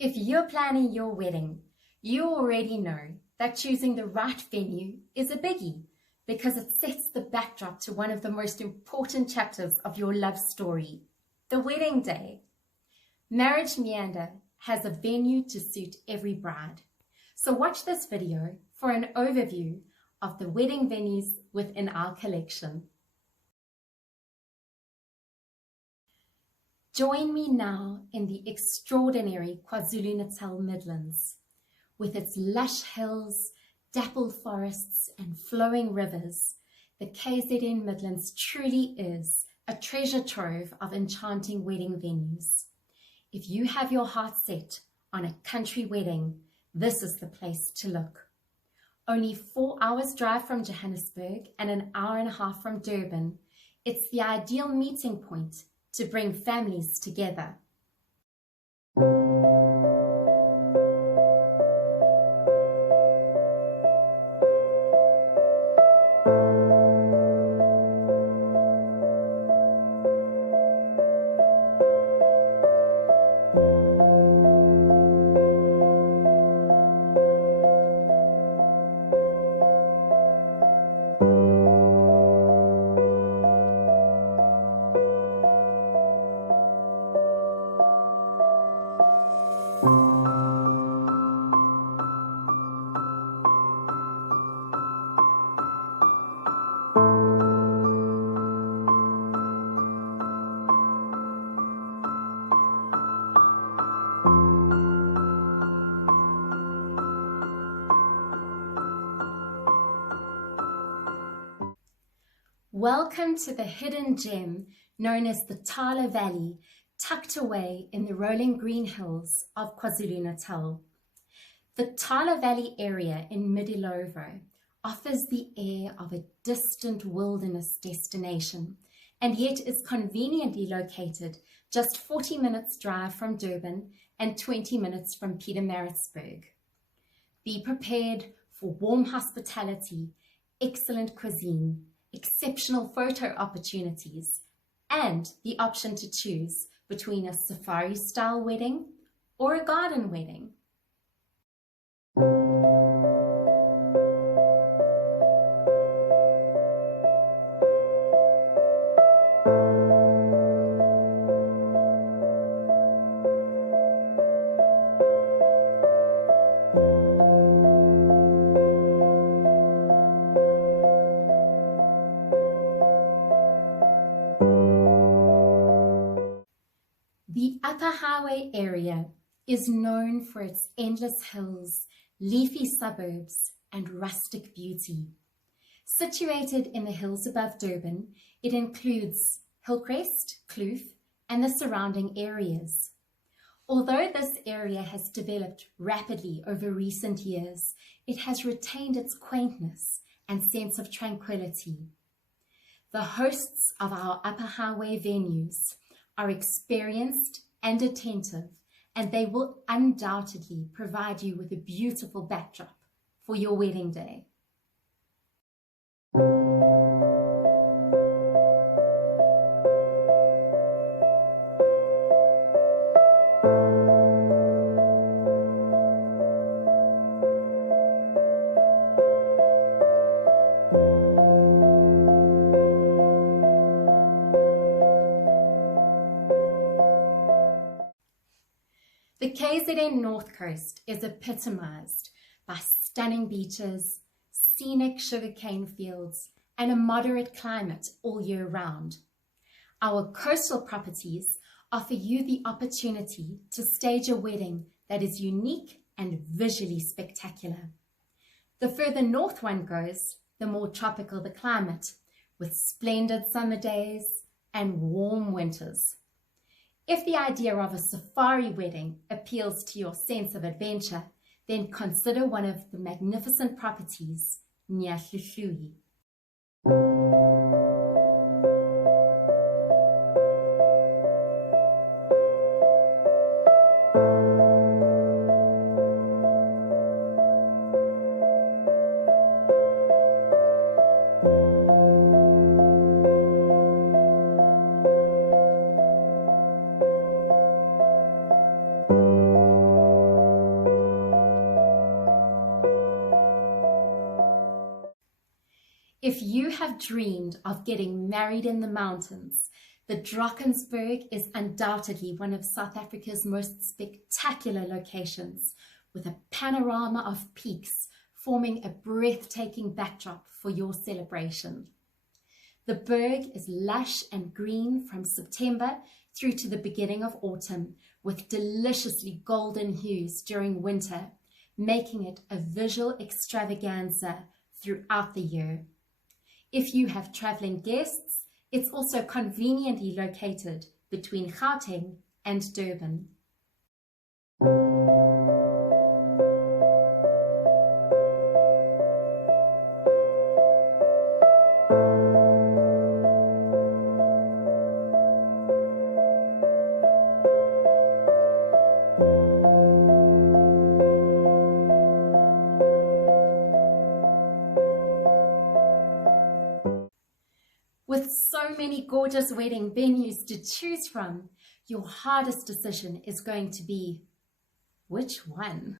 If you're planning your wedding, you already know that choosing the right venue is a biggie because it sets the backdrop to one of the most important chapters of your love story, the wedding day. Marriage Meander has a venue to suit every bride. So watch this video for an overview of the wedding venues within our collection. Join me now in the extraordinary KwaZulu-Natal Midlands. With its lush hills, dappled forests and flowing rivers, the KZN Midlands truly is a treasure trove of enchanting wedding venues. If you have your heart set on a country wedding, this is the place to look. Only 4 hours drive from Johannesburg and an hour and a half from Durban, it's the ideal meeting point to bring families together. Welcome to the hidden gem known as the Tala Valley, tucked away in the rolling green hills of KwaZulu-Natal. The Tala Valley area in Mid-Ilovo offers the air of a distant wilderness destination and yet is conveniently located just 40 minutes drive from Durban and 20 minutes from Pietermaritzburg. Be prepared for warm hospitality, excellent cuisine, exceptional photo opportunities, and the option to choose between a safari-style wedding or a garden wedding. The Upper Highway area is known for its endless hills, leafy suburbs, and rustic beauty. Situated in the hills above Durban, it includes Hillcrest, Kloof, and the surrounding areas. Although this area has developed rapidly over recent years, it has retained its quaintness and sense of tranquility. The hosts of our Upper Highway venues are experienced and attentive, and they will undoubtedly provide you with a beautiful backdrop for your wedding day. The KZN North Coast is epitomized by stunning beaches, scenic sugarcane fields, and a moderate climate all year round. Our coastal properties offer you the opportunity to stage a wedding that is unique and visually spectacular. The further north one goes, the more tropical the climate, with splendid summer days and warm winters. If the idea of a safari wedding appeals to your sense of adventure, then consider one of the magnificent properties near Hluhluwe. If you have dreamed of getting married in the mountains, the Drakensberg is undoubtedly one of South Africa's most spectacular locations, with a panorama of peaks forming a breathtaking backdrop for your celebration. The Berg is lush and green from September through to the beginning of autumn, with deliciously golden hues during winter, making it a visual extravaganza throughout the year. If you have traveling guests, it's also conveniently located between Gauteng and Durban. With so many gorgeous wedding venues to choose from, your hardest decision is going to be, which one?